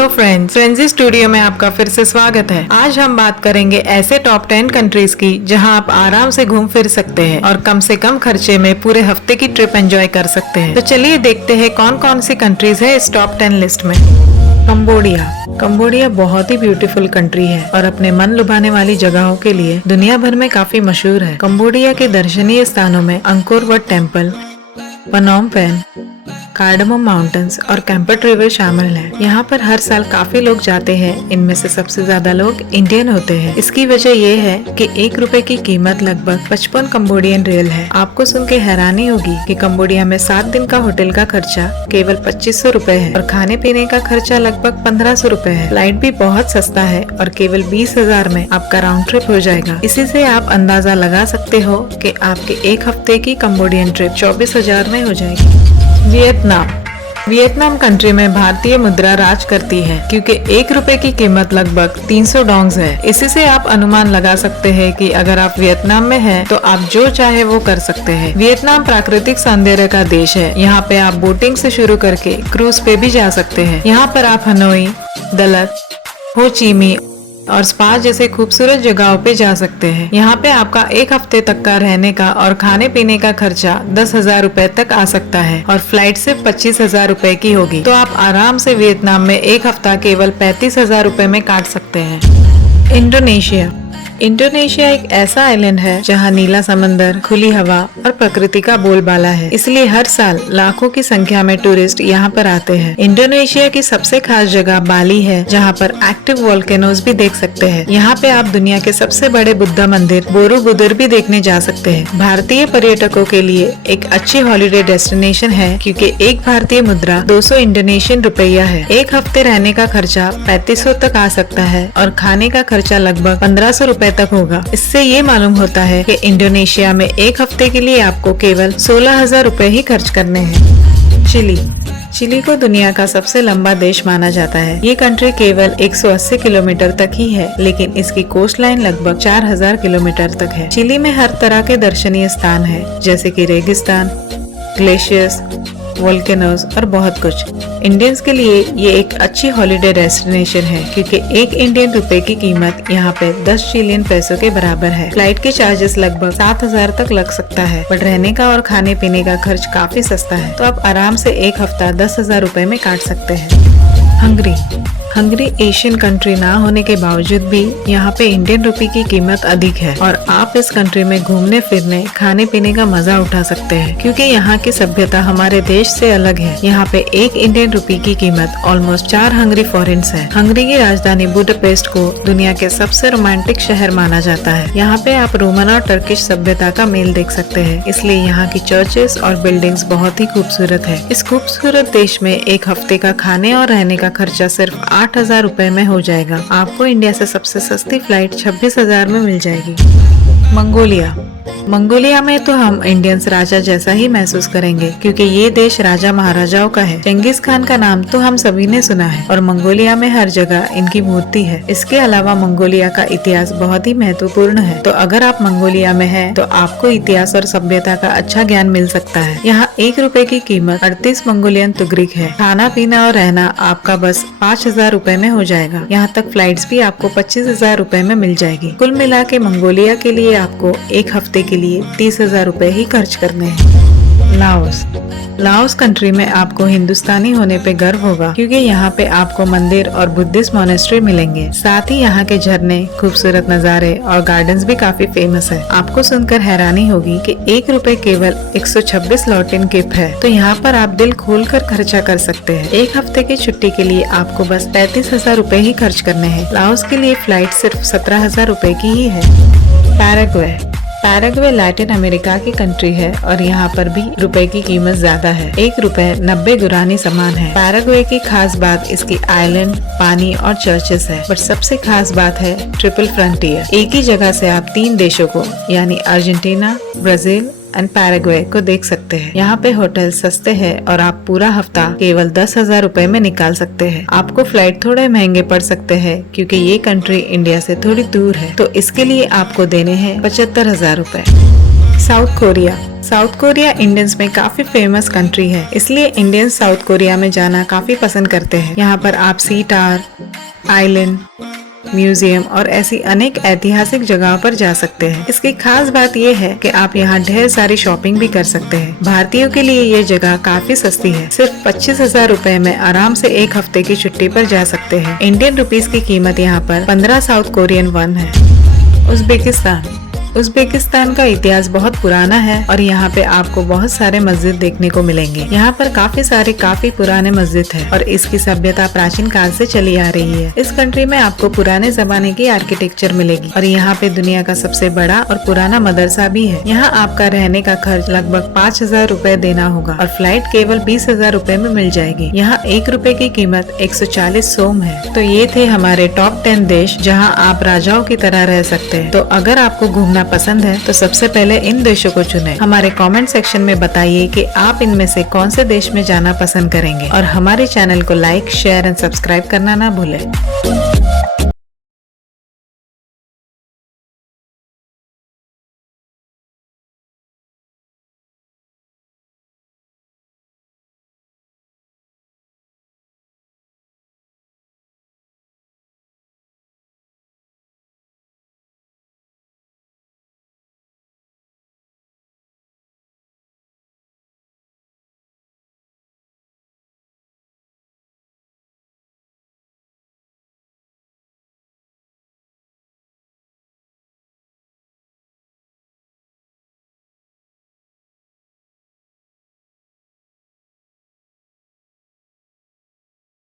Hello friends, frenzy studio में आपका फिर से स्वागत है। आज हम बात करेंगे ऐसे टॉप 10 कंट्रीज की जहां आप आराम से घूम फिर सकते हैं और कम से कम खर्चे में पूरे हफ्ते की ट्रिप एंजॉय कर सकते हैं। तो चलिए देखते हैं कौन कौन सी कंट्रीज है इस टॉप 10 लिस्ट में। कंबोडिया बहुत ही ब्यूटीफुल कंट्री है और अपने मन लुभाने वाली जगहों के लिए दुनिया भर में काफी मशहूर है। कंबोडिया के दर्शनीय स्थानों में Angkor Wat temple, Phnom Penh, Cardamom Mountains और कैंपट रिवर शामिल है। यहाँ पर हर साल काफी लोग जाते हैं। इनमें से सबसे ज्यादा लोग इंडियन होते हैं। इसकी वजह ये है कि 1 रुपए की कीमत लगभग 55 कंबोडियन रियल है। आपको सुन के हैरानी होगी कि कंबोडिया में 7 दिन का होटल का खर्चा केवल 2500 रुपए है और खाने पीने का खर्चा लगभग 1500 रुपए है। फ्लाइट भी बहुत सस्ता है और केवल 20,000 में आपका राउंड ट्रिप हो जाएगा। इसी से आप अंदाजा लगा सकते हो कि आपके 1 हफ्ते की कंबोडियन ट्रिप 24,000 में हो जाएगी। वियतनाम कंट्री में भारतीय मुद्रा राज करती है क्योंकि 1 रुपए की कीमत लगभग 300 डोंग्स है। इसी से आप अनुमान लगा सकते हैं कि अगर आप वियतनाम में हैं तो आप जो चाहे वो कर सकते हैं। वियतनाम प्राकृतिक सौंदर्य का देश है। यहाँ पे आप बोटिंग से शुरू करके क्रूज पे भी जा सकते हैं। यहाँ पर आप हनोई, दलत, हो ची मिन्ह और स्पा जैसे खूबसूरत जगहों पे जा सकते हैं। यहाँ पे आपका 1 हफ्ते तक का रहने का और खाने पीने का खर्चा 10,000 रुपए तक आ सकता है और फ्लाइट सिर्फ 25,000 रुपए की होगी। तो आप आराम से वियतनाम में 1 हफ्ता केवल 35,000 रुपए में काट सकते हैं। इंडोनेशिया एक ऐसा आइलैंड है जहाँ नीला समंदर, खुली हवा और प्रकृति का बोलबाला है। इसलिए हर साल लाखों की संख्या में टूरिस्ट यहाँ पर आते हैं। इंडोनेशिया की सबसे खास जगह बाली है जहाँ पर एक्टिव वोल्केनोज भी देख सकते हैं। यहाँ पे आप दुनिया के सबसे बड़े बुद्धा मंदिर बोरोबुदुर भी देखने जा सकते हैं। भारतीय पर्यटकों के लिए एक अच्छी हॉलिडे डेस्टिनेशन है क्योंकि 1 भारतीय मुद्रा 200 इंडोनेशियन रुपया है। 1 हफ्ते रहने का खर्चा 3500 तक आ सकता है और खाने का खर्चा लगभग 1500 रुपए तक होगा। इससे ये मालूम होता है कि इंडोनेशिया में 1 हफ्ते के लिए आपको केवल 16,000 रुपए ही खर्च करने हैं। चिली को दुनिया का सबसे लंबा देश माना जाता है। ये कंट्री केवल 180 किलोमीटर तक ही है, लेकिन इसकी कोस्ट लाइन लगभग 4000 किलोमीटर तक है। चिली में हर तरह के दर्शनीय स्थान है, जैसे कि रेगिस्तान, ग्लेशियर्स, वोल्केनोज और बहुत कुछ। इंडियंस के लिए ये एक अच्छी हॉलिडे डेस्टिनेशन है क्योंकि 1 इंडियन रुपए की कीमत यहाँ पे 10 चिलियन पैसों के बराबर है। फ्लाइट के चार्जेस लगभग 7,000 तक लग सकता है, बट रहने का और खाने पीने का खर्च काफी सस्ता है। तो आप आराम से 1 हफ्ता 10,000 रुपए में काट सकते हैं। हंगरी एशियन कंट्री ना होने के बावजूद भी यहाँ पे इंडियन रुपए की कीमत अधिक है और आप इस कंट्री में घूमने फिरने, खाने पीने का मजा उठा सकते हैं क्योंकि यहाँ की सभ्यता हमारे देश से अलग है। यहाँ पे 1 इंडियन रुपए की कीमत ऑलमोस्ट 4 हंगरी फॉरेंस है। हंगरी की राजधानी बुडापेस्ट को दुनिया के सबसे रोमांटिक शहर माना जाता है। यहाँ पे आप रोमन और टर्किश सभ्यता का मेल देख सकते हैं। इसलिए यहाँ की चर्चेस और बिल्डिंग्स बहुत ही खूबसूरत है। इस खूबसूरत देश में 1 हफ्ते का खाने और रहने का खर्चा सिर्फ 8,000 रुपए में हो जाएगा। आपको इंडिया से सबसे सस्ती फ्लाइट 26,000 में मिल जाएगी। मंगोलिया में तो हम इंडियंस राजा जैसा ही महसूस करेंगे क्योंकि ये देश राजा महाराजाओं का है। चंगेज खान का नाम तो हम सभी ने सुना है और मंगोलिया में हर जगह इनकी मूर्ति है। इसके अलावा मंगोलिया का इतिहास बहुत ही महत्वपूर्ण है। तो अगर आप मंगोलिया में हैं तो आपको इतिहास और सभ्यता का अच्छा ज्ञान मिल सकता है। यहाँ 1 रुपए की कीमत 38 मंगोलियन तुगरिक है। खाना पीना और रहना आपका बस 5,000 रुपए में हो जाएगा। यहाँ तक फ्लाइट्स भी आपको 25,000 रुपए में मिल जाएगी। कुल मिला के मंगोलिया के लिए आपको 1 हफ्ते के लिए 30,000 रुपए ही खर्च करने हैं। लाओस कंट्री में आपको हिंदुस्तानी होने पे गर्व होगा क्योंकि यहाँ पे आपको मंदिर और बुद्धिस्ट मोनेस्ट्री मिलेंगे। साथ ही यहाँ के झरने, खूबसूरत नज़ारे और गार्डन्स भी काफी फेमस है। आपको सुनकर हैरानी होगी कि 1 रुपए केवल 126 लॉटिन गिफ्ट है। तो यहाँ पर आप दिल खोल कर खर्चा कर सकते हैं। 1 हफ्ते की छुट्टी के लिए आपको बस 35,000 रुपए ही खर्च करने हैं। लाओस के लिए फ्लाइट सिर्फ 17,000 रुपए की ही है। पैराग्वे लैटिन अमेरिका की कंट्री है और यहाँ पर भी रुपए की कीमत ज्यादा है। 1 रुपए 90 गुरानी समान है। पैराग्वे की खास बात इसकी आइलैंड, पानी और चर्चेस है, बट सबसे खास बात है ट्रिपल फ्रंटियर। एक ही जगह से आप 3 देशों को यानी अर्जेंटीना, ब्राजील एंड पैराग्वे को देख सकते हैं। यहाँ पे होटल सस्ते हैं और आप पूरा हफ्ता केवल 10,000 रुपए में निकाल सकते हैं। आपको फ्लाइट थोड़े महंगे पड़ सकते हैं क्योंकि ये कंट्री इंडिया से थोड़ी दूर है, तो इसके लिए आपको देने हैं 75,000 रुपए। South Korea. South Korea Indians में काफी फेमस कंट्री है, इसलिए इंडियंस साउथ कोरिया में जाना काफी पसंद करते हैं। यहाँ पर आप सी टावर, आइलैंड, म्यूजियम और ऐसी अनेक ऐतिहासिक जगहों पर जा सकते हैं। इसकी खास बात यह है कि आप यहाँ ढेर सारी शॉपिंग भी कर सकते हैं। भारतीयों के लिए ये जगह काफी सस्ती है, सिर्फ 25,000 रुपए में आराम से एक हफ्ते की छुट्टी पर जा सकते हैं। इंडियन रुपीस की कीमत यहाँ पर 15 साउथ कोरियन वन है। उज़्बेकिस्तान का इतिहास बहुत पुराना है और यहाँ पे आपको बहुत सारे मस्जिद देखने को मिलेंगे। यहाँ पर काफी पुराने मस्जिद है और इसकी सभ्यता प्राचीन काल से चली आ रही है। इस कंट्री में आपको पुराने जमाने की आर्किटेक्चर मिलेगी और यहाँ पे दुनिया का सबसे बड़ा और पुराना मदरसा भी है। यहाँ आपका रहने का खर्च लगभग 5,000 रुपए देना होगा और फ्लाइट केवल 20,000 रुपए में मिल जाएगी। यहाँ 1 रुपए की कीमत 140 सोम है। तो ये थे हमारे टॉप 10 देश जहाँ आप राजाओं की तरह रह सकते हैं। तो अगर आपको घूमना पसंद है तो सबसे पहले इन देशों को चुनें। हमारे कमेंट सेक्शन में बताइए कि आप इनमें से कौन से देश में जाना पसंद करेंगे और हमारे चैनल को लाइक, शेयर एंड सब्सक्राइब करना ना भूलें।